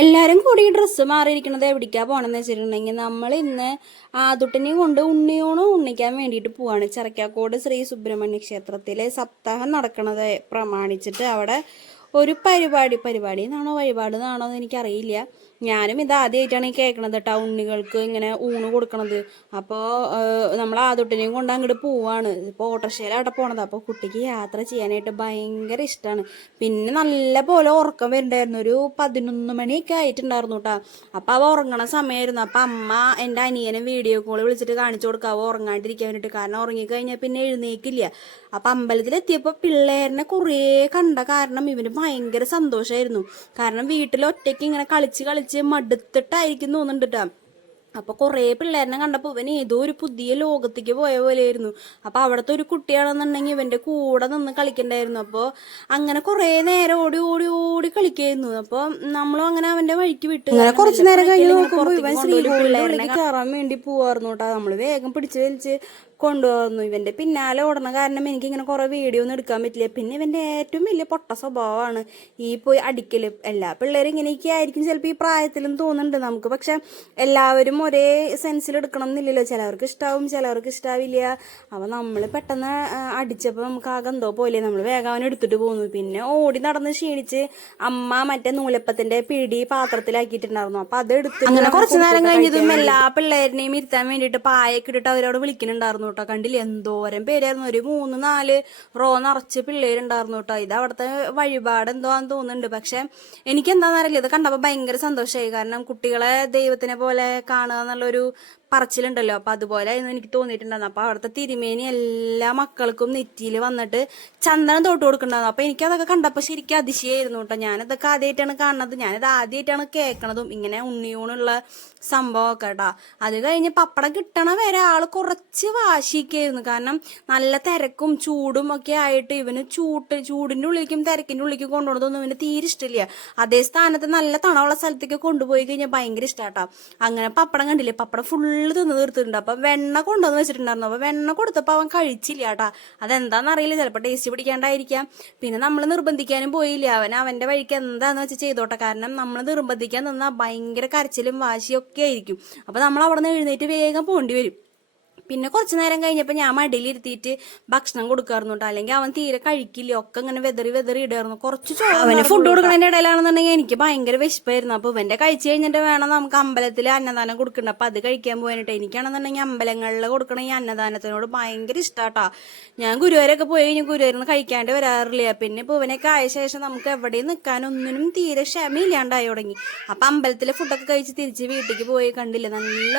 എല്ലാരും കൂടി ഡ്രസ്സ് മാറിയിരിക്കണത് എവിടേക്കാ പോണെന്ന് വെച്ചിട്ടുണ്ടെങ്കിൽ നമ്മൾ ഇന്ന് ആദുട്ടിനെയും കൊണ്ട് ഉണ്ണിയോണം ഉണ്ണിക്കാൻ വേണ്ടിയിട്ട് പോവാണ്. ചിറക്കാക്കോട് ശ്രീ സുബ്രഹ്മണ്യ ക്ഷേത്രത്തിലെ സപ്താഹം നടക്കണത് പ്രമാണിച്ചിട്ട് അവിടെ ഒരു പരിപാടി എന്നാണോ വഴിപാട് എന്നാണോ എന്ന് എനിക്കറിയില്ല. ഞാനും ഇത് ആദ്യമായിട്ടാണ് ഈ കേൾക്കണത് കേട്ടോ, ഉണ്ണികൾക്ക് ഇങ്ങനെ ഊണ് കൊടുക്കണത്. അപ്പോൾ നമ്മൾ ആദുട്ടിനെയും കൊണ്ട് അങ്ങോട്ട് പോവാണ്. ഇപ്പോൾ ഓട്ടോറിക്ഷയിലാണ് പോണത്. അപ്പോൾ കുട്ടിക്ക് യാത്ര ചെയ്യാനായിട്ട് ഭയങ്കര ഇഷ്ടമാണ്. പിന്നെ നല്ല പോലെ ഉറക്കം വരുന്നുണ്ടായിരുന്നു. ഒരു 11 മണിയൊക്കെ ആയിട്ടുണ്ടായിരുന്നു കേട്ടോ. അപ്പോൾ അവ ഉറങ്ങണ സമയമായിരുന്നു. അപ്പം അമ്മ എൻ്റെ അനിയനെ വീഡിയോ കോൾ വിളിച്ചിട്ട് കാണിച്ചു കൊടുക്കാവോ ഉറങ്ങാണ്ടിരിക്കാൻ വേണ്ടിയിട്ട്. കാരണം ഉറങ്ങിക്കഴിഞ്ഞാൽ പിന്നെ എഴുന്നേക്കില്ല. അപ്പം അമ്പലത്തിലെത്തിയപ്പോൾ പിള്ളേരനെ കുറേ കണ്ട കാരണം ഇവന് ഭയങ്കര സന്തോഷമായിരുന്നു. കാരണം വീട്ടിൽ ഒറ്റയ്ക്ക് ഇങ്ങനെ കളിച്ച് മടുത്തിട്ടായിരിക്കും തോന്നുന്നുണ്ട് കേട്ടോ. അപ്പോൾ കുറേ പിള്ളേരനെ കണ്ടപ്പോൾ ഇവൻ ഏതോ ഒരു പുതിയ ലോകത്തേക്ക് പോയ പോലെയായിരുന്നു. അപ്പോൾ അവിടുത്തെ ഒരു കുട്ടിയാണെന്നുണ്ടെങ്കിൽ ഇവൻ്റെ കൂടെ നിന്ന് കളിക്കണ്ടായിരുന്നു. അപ്പോൾ അങ്ങനെ കുറേ നേരം ഓടി കളിക്കായിരുന്നു. അപ്പോൾ നമ്മളും അങ്ങനെ അവൻ്റെ വഴിക്ക് വിട്ടു. അങ്ങനെ കുറച്ച് നേരം കഴിഞ്ഞ് നോക്കുമ്പോൾ ഇവൻ പിള്ളേരനെ കയറാൻ വേണ്ടി പോവായിരുന്നു കേട്ടോ. നമ്മൾ വേഗം പിടിച്ച് വലിച്ച് കൊണ്ടുപോകുന്നു. ഇവൻ്റെ പിന്നാലെ ഓടണ കാരണം എനിക്കിങ്ങനെ കുറേ വീഡിയോ ഒന്നും എടുക്കാൻ പറ്റില്ല. പിന്നെ ഇവൻ്റെ ഏറ്റവും വലിയ പൊട്ട സ്വഭാവമാണ് ഈ പോയി അടിക്കൽ. എല്ലാ പിള്ളേരും ഇങ്ങനെയൊക്കെ ആയിരിക്കും ചിലപ്പോൾ ഈ പ്രായത്തിലും തോന്നുന്നുണ്ട് നമുക്ക്. പക്ഷെ എല്ലാവരും ഒരേ സെൻസിൽ എടുക്കണം എന്നില്ലല്ലോ. ചിലവർക്ക് ഇഷ്ടാവും, ചിലവർക്ക് ഇഷ്ടാവില്ല. അപ്പോൾ നമ്മൾ പെട്ടെന്ന് അടിച്ചപ്പോൾ നമുക്ക് ആകെ എന്തോ പോലെ നമ്മൾ വേഗം അവൻ എടുത്തിട്ട് പോകുന്നു. പിന്നെ ഓടി നടന്ന് ക്ഷീണിച്ച് അമ്മ മറ്റേ നൂലപ്പത്തിൻ്റെ പിടി പാത്രത്തിലാക്കിയിട്ടുണ്ടായിരുന്നു. അപ്പോൾ അത് എടുത്ത് അങ്ങനെ കുറച്ച് നേരം കഴിഞ്ഞതും എല്ലാ പിള്ളേരിനെയും ഇരുത്താൻ വേണ്ടിയിട്ട് പായൊക്കെ ഇട്ടിട്ട് അവരോട് വിളിക്കുന്നുണ്ടായിരുന്നു കേട്ടോ. കണ്ടില്ല എന്തോരം പേരായിരുന്നു. ഒരു 3-4 റോ നിറച്ച് പിള്ളേരുണ്ടായിരുന്നു കേട്ടോ. ഇത് അവിടുത്തെ വഴിപാട് എന്തോന്ന് തോന്നുന്നുണ്ട്. പക്ഷെ എനിക്കെന്താണെന്നറിയില്ല, ഇത് കണ്ടപ്പോൾ ഭയങ്കര സന്തോഷമായി. കാരണം കുട്ടികളെ ദൈവത്തിനെ പോലെ കാണുക എന്നുള്ളൊരു പറച്ചിലുണ്ടല്ലോ. അപ്പം അതുപോലെ എനിക്ക് തോന്നിയിട്ടുണ്ടായിരുന്നു. അപ്പോൾ അവിടുത്തെ തിരുമേനി എല്ലാ മക്കൾക്കും നെറ്റിയിൽ വന്നിട്ട് ചന്ദനം തൊട്ട് കൊടുക്കണ്ടായിരുന്നു. അപ്പോൾ എനിക്കതൊക്കെ കണ്ടപ്പോൾ ശരിക്കും അതിശയമായിരുന്നു കേട്ടോ. ഞാനിതൊക്കെ ആദ്യമായിട്ടാണ് കാണുന്നത്, ഞാനിത് ആദ്യമായിട്ടാണ് കേൾക്കണതും ഇങ്ങനെ ഉണ്ണിയൂണുള്ള സംഭവമൊക്കെ കേട്ടോ. അത് കഴിഞ്ഞ് പപ്പടം കിട്ടണ വരെ ആൾ കുറച്ച് വാശിക്കായിരുന്നു. കാരണം നല്ല തിരക്കും ചൂടും ഒക്കെ ആയിട്ട് ഇവന് ചൂടിൻ്റെ ഉള്ളിലേക്കും തിരക്കിൻ്റെ ഉള്ളിലേക്കും കൊണ്ടുപോകുന്നതൊന്നും ഇവന് തീരെ ഇഷ്ടമില്ല. അതേ സ്ഥാനത്ത് നല്ല തണവുള്ള സ്ഥലത്തേക്ക് കൊണ്ടുപോയി കഴിഞ്ഞാൽ ഭയങ്കര ഇഷ്ടമാട്ടോ. അങ്ങനെ പപ്പടം കണ്ടില്ലേ, പപ്പടം ഫുള്ള് തിന്ന് തീർത്തിട്ടുണ്ട്. അപ്പം വെണ്ണ കൊണ്ടുവന്ന് വെച്ചിട്ടുണ്ടായിരുന്നു. അപ്പോൾ വെണ്ണ കൊടുത്തപ്പോൾ അവൻ കഴിച്ചില്ല കേട്ടാ. അതെന്താണെന്നറിയില്ല, ചിലപ്പോൾ ടേസ്റ്റ് പിടിക്കാണ്ടായിരിക്കാം. പിന്നെ നമ്മൾ നിർബന്ധിക്കാനും പോയില്ല. അവൻ്റെ വഴിക്ക് എന്താണെന്ന് വെച്ചാൽ ചെയ്തോട്ടെ. കാരണം നമ്മൾ നിർബന്ധിക്കാൻ നിന്നാൽ ഭയങ്കര കരച്ചിലും വാശിയും ഒക്കെ ആയിരിക്കും. അപ്പോൾ നമ്മൾ അവിടെ നിന്ന് എഴുന്നേറ്റ് വേഗം പോകേണ്ടി വരും. പിന്നെ കുറച്ച് നേരം കഴിഞ്ഞപ്പോൾ ഞാൻ മടിയിലിരുത്തിയിട്ട് ഭക്ഷണം കൊടുക്കാറുണ്ട് കേട്ടോ. അല്ലെങ്കിൽ അവൻ തീരെ കഴിക്കില്ല, ഒക്കെ ഇങ്ങനെ വെതറി ഇടായിരുന്നു. കുറച്ച് അവന് ഫുഡ് കൊടുക്കുന്നതിൻ്റെ ഇടയിലാണെന്നുണ്ടെങ്കിൽ എനിക്ക് ഭയങ്കര വിശപ്പായിരുന്നു. അപ്പോൾ ഇവൻ്റെ കഴിച്ച് കഴിഞ്ഞിട്ട് വേണം നമുക്ക് അമ്പലത്തിൽ അന്നദാനം കൊടുക്കുന്നുണ്ട്. അപ്പോൾ അത് കഴിക്കാൻ പോകാനായിട്ട് എനിക്കാണെന്നുണ്ടെങ്കിൽ അമ്പലങ്ങളിൽ കൊടുക്കണ ഈ അന്നദാനത്തിനോട് ഭയങ്കര ഇഷ്ടമാട്ടോ. ഞാൻ ഗുരുവായൂരൊക്കെ പോയി കഴിഞ്ഞാൽ ഗുരുവായൂരിൽ കഴിക്കാണ്ട് വരാറില്ല. പിന്നെ ഇപ്പോൾ ഇവനൊക്കെ ആയ ശേഷം നമുക്ക് എവിടെയും നിൽക്കാനൊന്നിനും തീരെ ക്ഷമയില്ലാണ്ടായി തുടങ്ങി. അപ്പം അമ്പലത്തിലെ ഫുഡൊക്കെ കഴിച്ച് തിരിച്ച് വീട്ടിലേക്ക് പോയി കണ്ടില്ല, നല്ല